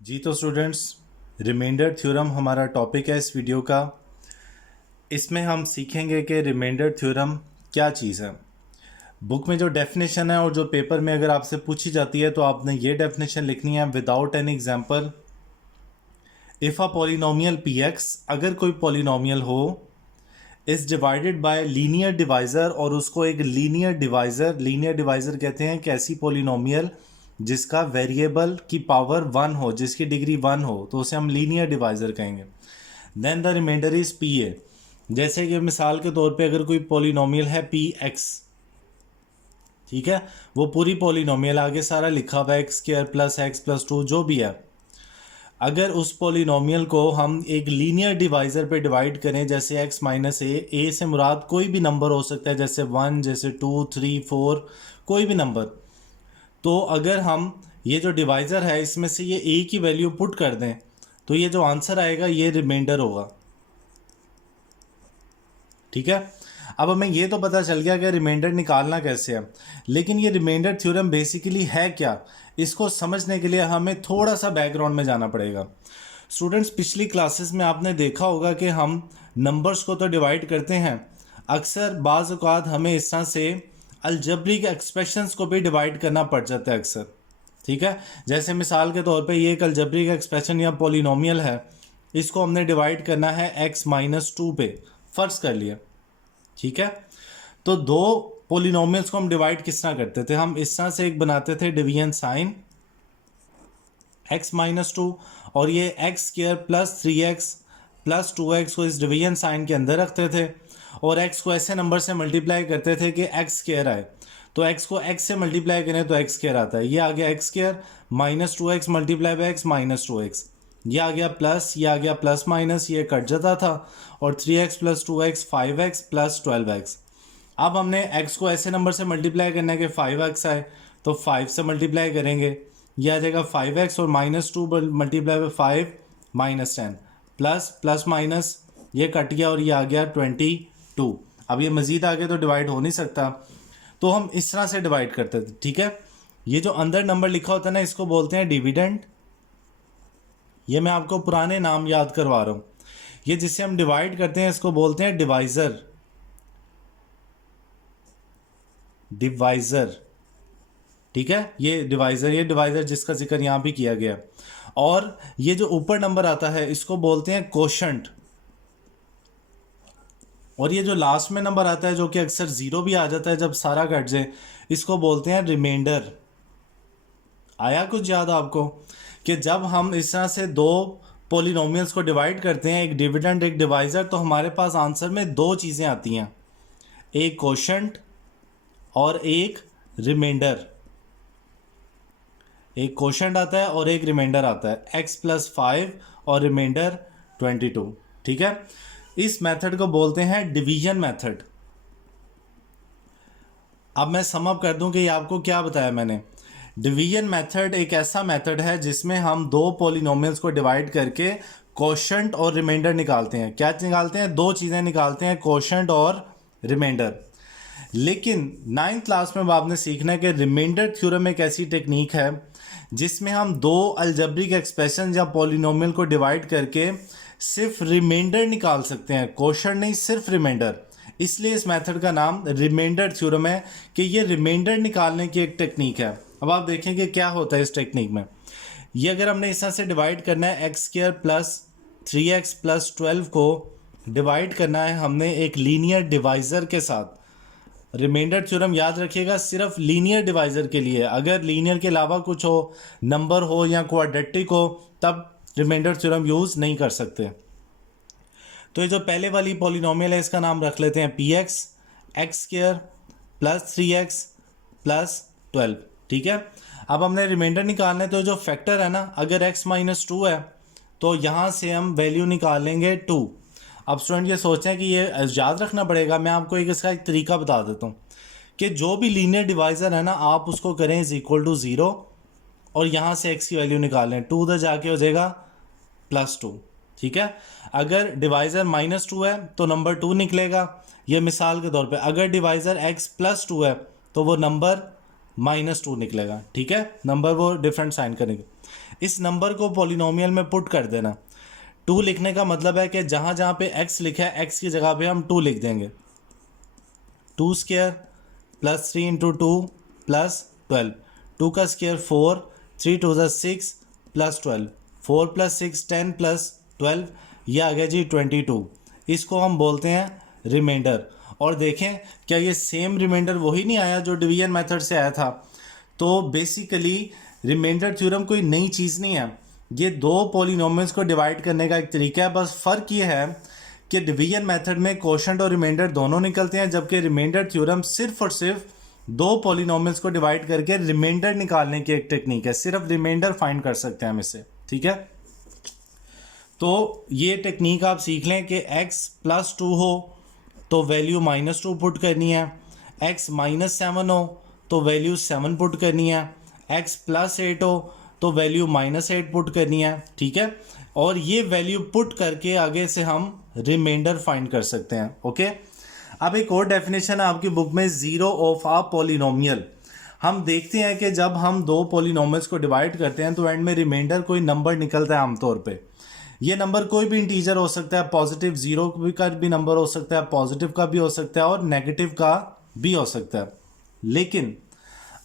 जी तो students, remainder theorem हमारा topic है इस वीडियो का। इसमें हम सीखेंगे कि रिमाइंडर थ्योरम क्या चीज़ है। बुक में जो डेफिनेशन है और जो पेपर में अगर आपसे पूछी जाती है तो आपने ये डेफिनेशन लिखनी है without an example. If a polynomial P x, अगर कोई पॉलिनोमियल हो, is divided by linear divisor, और उसको एक लीनियर डिवाइज़र कहते हैं कि ऐसी पॉलिनोमियल जिसका वेरिएबल की पावर 1 हो, जिसकी डिग्री 1 हो, तो उसे हम लीनियर डिवाइज़र कहेंगे। Then the remainder is p a. जैसे कि मिसाल के तौर पे अगर कोई पॉलिनोमियल है पी एक्स, ठीक है, वो पूरी पॉलिनोमियल आगे सारा लिखा हुआ है, x square plus x plus two जो भी है। अगर उस पॉलिनोमियल को हम एक लीनियर डिवाइज़र पे डिवाइड करें, जैसे x माइनस ए से मुराद कोई भी नंबर हो सकता है, जैसे 1, जैसे 2, 3, 4, कोई भी नंबर। तो अगर हम ये जो डिवाइज़र है इसमें से ये a की वैल्यू पुट कर दें तो ये जो आंसर आएगा ये रिमाइंडर होगा। ठीक है, अब हमें ये तो पता चल गया कि रिमाइंडर निकालना कैसे है, लेकिन ये रिमाइंडर थ्योरम बेसिकली है क्या, इसको समझने के लिए हमें थोड़ा सा बैकग्राउंड में जाना पड़ेगा। स्टूडेंट्स, पिछली क्लासेस में आपने देखा होगा कि हम नंबर्स को तो डिवाइड करते हैं, अक्सर बाज़ औक़ात हमें इस तरह से अलजेब्रिक एक्सप्रेशंस को भी डिवाइड करना पड़ जाता है अक्सर। ठीक है, जैसे मिसाल के तौर पे ये एक अलजेब्रिक एक्सप्रेशन या पॉलिनोमियल है, इसको हमने डिवाइड करना है x माइनस 2 पे, फ़र्ज़ कर लिया। ठीक है, तो दो पॉलिनोमियल्स को हम डिवाइड किस तरह करते थे, हम इस तरह से एक बनाते थे डिवीजन साइन x माइनस 2, और ये x square plus 3x plus 2x को इस डिवीजन साइन के अंदर रखते थे, और x को ऐसे नंबर से मल्टीप्लाई करते थे कि x स्क्वायर आए। तो x को x से मल्टीप्लाई करें तो x स्क्वायर आता है, ये आ गया x square minus 2x multiply by x minus 2x, ये आ गया प्लस, ये आ गया प्लस माइनस, ये कट जाता था, और 3x plus 2x 5x plus 12x। अब हमने x को ऐसे नंबर से मल्टीप्लाई करना है कि 5x आए, तो 5 से मल्टीप्लाई करेंगे, ये आ जाएगा 5x, और minus 2 multiply by 5 minus 10, plus plus minus ये कट गया और ये आ गया 22। अब ये मज़ीद आगे तो डिवाइड हो नहीं सकता, तो हम इस तरह से डिवाइड करते थे। ठीक है, ये जो अंदर नंबर लिखा होता है ना, इसको बोलते हैं डिविडेंड। ये मैं आपको पुराने नाम याद करवा रहा हूँ। ये जिसे हम डिवाइड करते हैं इसको बोलते हैं डिवाइज़र। डिवाइज़र, ठीक है, ये डिवाइज़र जिसका जिक्र यहाँ भी किया गया। और ये जो ऊपर नंबर आता है इसको बोलते हैं कोशंट, और ये जो लास्ट में नंबर आता है जो कि अक्सर ज़ीरो भी आ जाता है जब सारा कट जाए, इसको बोलते हैं रिमाइंडर। आया कुछ याद आपको कि जब हम इस तरह से दो पॉलिनोमियल्स को डिवाइड करते हैं, एक डिविडेंड एक डिवाइज़र, तो हमारे पास आंसर में दो चीज़ें आती हैं, एक कोशंट और एक रिमाइंडर। एक कोशंट आता है और एक रिमाइंडर आता है, x प्लस 5 और रिमाइंडर 22। ठीक है, इस मेथड को बोलते हैं डिवीजन मेथड। अब मैं सम अप कर दूं कि ये आपको क्या बताया मैंने। डिवीजन मेथड एक ऐसा मेथड है जिसमें हम दो पॉलिनोमियल्स को डिवाइड करके कोशंट और रिमाइंडर निकालते हैं। क्या निकालते हैं? दो चीज़ें निकालते हैं, कोशंट और रिमाइंडर। लेकिन 9th क्लास में आपने सीखना है कि रिमाइंडर थ्योरम एक ऐसी टेक्निक है जिसमें हम दो अलजेब्रिक एक्सप्रेशन या पॉलिनोमियल को डिवाइड करके सिर्फ रिमाइंडर निकाल सकते हैं, कोशंट नहीं, सिर्फ रिमाइंडर। इसलिए इस मेथड का नाम रिमाइंडर थ्योरम है कि ये रिमाइंडर निकालने की एक टेक्निक है। अब आप देखेंगे क्या होता है इस टेक्निक में। ये अगर हमने इस तरह से डिवाइड करना है, x square plus 3x plus 12 को डिवाइड करना है हमने एक लीनियर डिवाइज़र के साथ। रिमाइंडर थ्योरम याद रखिएगा सिर्फ लीनियर डिवाइज़र के लिए, अगर लीनियर के अलावा कुछ हो, नंबर हो या क्वाड्रेटिक हो, तब रिमाइंडर थ्योरम यूज़ नहीं कर सकते। तो ये जो पहले वाली पॉलिनोमियल है इसका नाम रख लेते हैं P x, x square plus 3x plus 12। ठीक है, अब हमने रिमाइंडर निकालना है, तो जो फैक्टर है ना, अगर x माइनस 2 है तो यहाँ से हम वैल्यू निकालेंगे 2। अब स्टूडेंट ये सोचें कि ये याद रखना पड़ेगा, मैं आपको इसका एक तरीका बता देता हूँ कि जो भी लीनियर डिवाइज़र है ना, आप उसको करें इज इक्वल टू 0 और यहाँ से x की वैल्यू निकालें, 2 उधर जाके हो जाएगा +2। ठीक है, अगर डिवाइज़र -2 है तो नंबर 2 निकलेगा। ये मिसाल के तौर पे अगर डिवाइज़र x प्लस 2 है तो वो नंबर -2 निकलेगा। ठीक है, नंबर वो डिफरेंट साइन करेंगे। इस नंबर को पॉलिनोमियल में पुट कर देना। 2 लिखने का मतलब है कि जहाँ जहाँ पे x लिखा है x की जगह पे हम 2 लिख देंगे। 2 स्क्वायर प्लस 3 इंटू 2 प्लस 12, 2 का स्क्वायर 4, 3 2 6 प्लस 12, 4 प्लस 6 10 प्लस 12, ये आ गया जी 22। इसको हम बोलते हैं रिमाइंडर। और देखें क्या ये सेम रिमाइंडर वही नहीं आया जो डिवीजन मेथड से आया था। तो बेसिकली रिमाइंडर थ्योरम कोई नई चीज़ नहीं है, ये दो पॉलिनोमियल्स को डिवाइड करने का एक तरीका है। बस फ़र्क ये है कि डिवीजन मेथड में कोशेंट और रिमाइंडर दोनों निकलते हैं, जबकि रिमाइंडर थ्योरम सिर्फ और सिर्फ दो पॉलिनोमियल्स को डिवाइड करके रिमाइंडर निकालने की एक टेक्निक है। सिर्फ रिमाइंडर फाइंड कर सकते हैं हम इससे, ठीक है। तो ये टेक्निक आप सीख लें कि x प्लस 2 हो तो वैल्यू -2 पुट करनी है, x -7 हो तो वैल्यू 7 पुट करनी है, x प्लस 8 हो तो वैल्यू -8 पुट करनी है, ठीक है। और ये वैल्यू पुट करके आगे से हम रिमाइंडर फाइंड कर सकते हैं, ओके। अब एक और डेफिनेशन है आपकी बुक में, ज़ीरो ऑफ अ पॉलिनोमियल। हम देखते हैं कि जब हम दो पॉलिनोमियल्स को डिवाइड करते हैं तो एंड में रिमाइंडर कोई नंबर निकलता है आमतौर पे। ये नंबर कोई भी इंटीजर हो सकता है, पॉजिटिव जीरो का भी नंबर हो सकता है, पॉजिटिव का भी हो सकता है और नेगेटिव का भी हो सकता है। लेकिन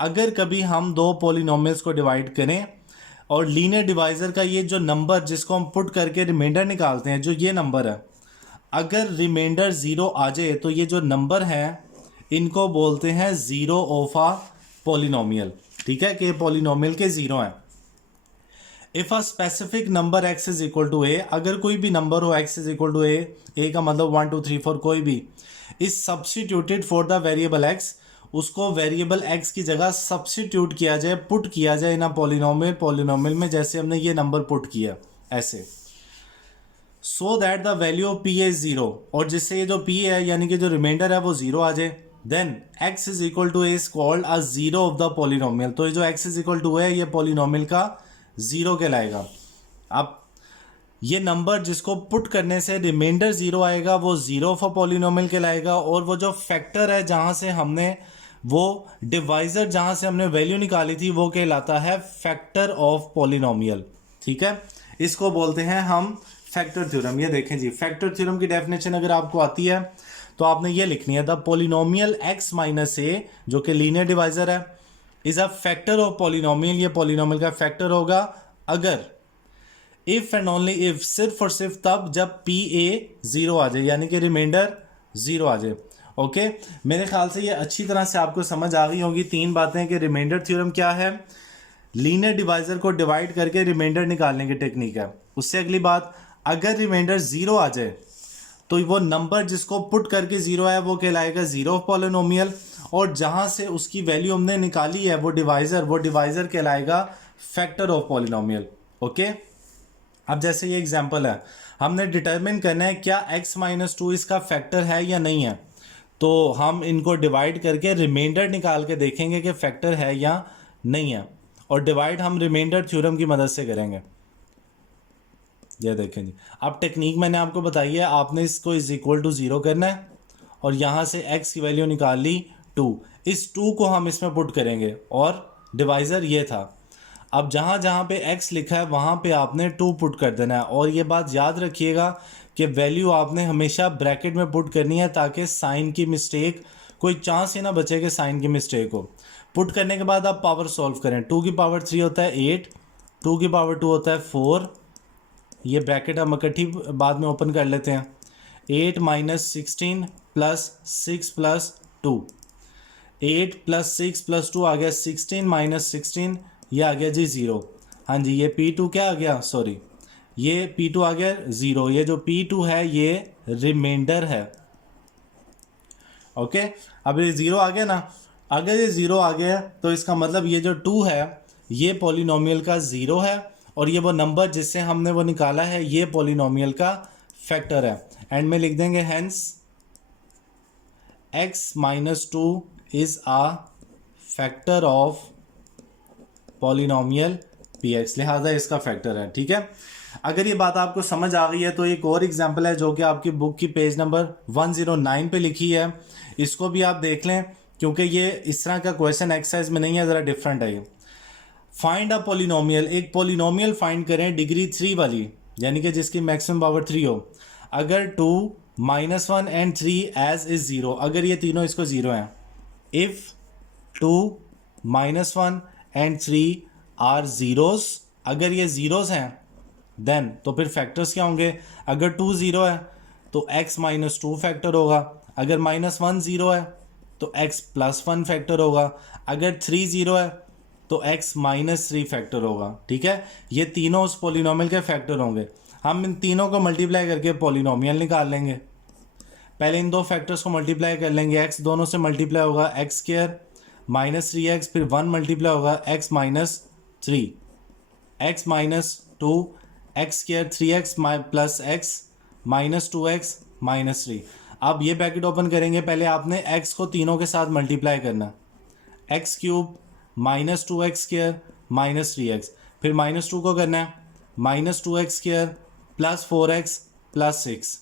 अगर कभी हम दो पॉलिनोमियल्स को डिवाइड करें और लीनियर डिवाइजर का ये जो नंबर जिसको हम पुट करके रिमाइंडर निकालते हैं, जो ये नंबर है, अगर रिमाइंडर ज़ीरो आ जाए तो ये जो नंबर हैं इनको बोलते हैं ज़ीरो ऑफ आ पॉलिनोमियल, ठीक है, कि पॉलिनोमियल के ज़ीरो हैं। If a specific number x is equal to a, अगर कोई भी नंबर हो x is equal to a का मतलब 1 2 3 4 कोई भी, is substituted for the variable x, उसको वेरिएबल x की जगह सब्सटीट्यूट किया जाए, पुट किया जाए ना पॉलिनोमियल में, जैसे हमने ये नंबर पुट किया ऐसे, so that the value of p is zero, और जिससे ये जो p है यानी कि जो रिमाइंडर है वो ज़ीरो आ जाए, then x is equal to a is called a zero of the polynomial. तो ये जो x इज इक्वल टू है ये पॉलिनोमियल का ज़ीरो कहलाएगा। अब ये नंबर जिसको पुट करने से रिमाइंडर ज़ीरो आएगा वो ज़ीरो ऑफ अ पॉलिनोमियल कहलाएगा, और वो जो फैक्टर है जहाँ से हमने वो डिवाइज़र जहाँ से हमने वैल्यू निकाली थी वो कहलाता है फैक्टर ऑफ पॉलिनोमियल, ठीक है। इसको बोलते हैं हम फैक्टर थ्योरम। ये देखें जी, फैक्टर थ्योरम की डेफिनेशन अगर आपको आती है तो आपने ये लिखनी है, द पॉलिनोमियल x माइनस ए जो कि लीनियर डिवाइजर है is a factor of polynomial, ये पॉलिनोमियल का फैक्टर होगा अगर इफ एंड ओनली इफ, सिर्फ और सिर्फ तब जब पी ए ज़ीरो आ जाए, यानी कि रिमाइंडर ज़ीरो आ जाए, ओके। मेरे ख्याल से ये अच्छी तरह से आपको समझ आ गई होगी तीन बातें कि रिमाइंडर थ्योरम क्या है, लीनियर डिवाइजर को डिवाइड करके रिमाइंडर निकालने की टेक्निक है। उससे अगली बात, अगर रिमाइंडर ज़ीरो आ जाए तो वो नंबर जिसको पुट करके ज़ीरो है वो कहलाएगा ज़ीरो ऑफ पॉलिनोमियल, और जहाँ से उसकी वैल्यू हमने निकाली है वो डिवाइज़र कहलाएगा फैक्टर ऑफ पॉलिनोमियल, ओके। अब जैसे ये एग्जांपल है, हमने डिटरमिन करना है क्या x माइनस 2 इसका फैक्टर है या नहीं है, तो हम इनको डिवाइड करके रिमाइंडर निकाल के देखेंगे कि फैक्टर है या नहीं है, और डिवाइड हम रिमाइंडर थ्योरम की मदद से करेंगे। ये देखें जी, अब टेक्निक मैंने आपको बताई है, आपने इसको इज इक्वल टू ज़ीरो करना है और यहाँ से x की वैल्यू निकाल ली 2, इस 2 को हम इसमें पुट करेंगे और डिवाइज़र ये था। अब जहाँ जहाँ पे x लिखा है वहाँ पे आपने 2 पुट कर देना है, और ये बात याद रखिएगा कि वैल्यू आपने हमेशा ब्रैकेट में पुट करनी है ताकि साइन की मिस्टेक, कोई चांस ही ना बचे कि साइन की मिस्टेक हो। पुट करने के बाद आप पावर सॉल्व करें, 2 की पावर 3 होता है 8, 2 की पावर 2 होता है 4, ये ब्रैकेट हम इकट्ठी बाद में ओपन कर लेते हैं, 8 minus 16 plus 6 plus 2, 8 plus 6 plus 2 आ गया 16 माइनस 16, ये आ गया जी 0। हाँ जी, ये P2 क्या आ गया, सॉरी ये P2 आ गया 0, ये जो P2 है ये रिमाइंडर है, ओके। अब ये 0 आ गया ना, अगर ये 0 आ गया तो इसका मतलब ये जो 2 है ये पॉलिनोमियल का 0 है, और ये वो नंबर जिससे हमने वो निकाला है ये पॉलिनोमियल का फैक्टर है। एंड में लिख देंगे hence x minus 2 is a factor of polynomial px, लिहाजा इसका फैक्टर है, ठीक है। अगर ये बात आपको समझ आ गई है तो एक और एग्जांपल है जो कि आपकी बुक की पेज नंबर 109 पे लिखी है, इसको भी आप देख लें क्योंकि ये इस तरह का क्वेश्चन एक्सरसाइज में नहीं है, ज़रा डिफरेंट है ये। फाइंड अ पोलिनोमियल, एक पोलिनोमियल फाइंड करें डिग्री 3 वाली, यानी कि जिसकी मैक्सिमम पावर 3 हो, अगर 2 -1 एंड 3 एज इज 0, अगर ये तीनों इसको 0 हैं। इफ 2 -1 एंड 3 आर जीरोस, अगर ये जीरोस हैं देन तो फिर फैक्टर्स क्या होंगे? अगर 2 0 है तो x -2 फैक्टर होगा, अगर -1 0 है तो x +1 फैक्टर होगा, अगर 3 0 है तो x -3 फैक्टर होगा। ठीक है, ये तीनों उस पोलिनोमियल के फैक्टर होंगे। हम इन तीनों को मल्टीप्लाई करके पोलिनोमियल निकाल लेंगे। पहले इन दो फैक्टर्स को मल्टीप्लाई कर लेंगे, x दोनों से मल्टीप्लाई होगा x² -3x, फिर 1 मल्टीप्लाई होगा x -3, x -2 x² 3x plus x -2x -3। अब ये ब्रैकेट ओपन करेंगे, पहले आपने x को तीनों के साथ मल्टीप्लाई करना, x³ -2x² -3x, फिर -2 को करना है -2x² plus 4x plus 6,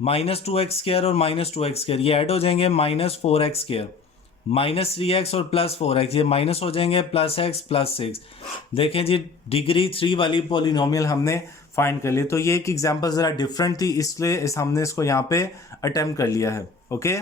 -2x² और -2x² ये ऐड हो जाएंगे -4x², -3x और प्लस 4x ये माइनस हो जाएंगे +x प्लस 6। देखें जी, डिग्री 3 वाली पॉलिनोमियल हमने फाइंड कर ली। तो ये एक एग्जांपल ज़रा डिफरेंट थी, इसलिए हमने इसको यहाँ पे अटेम्प्ट कर लिया है। ओके।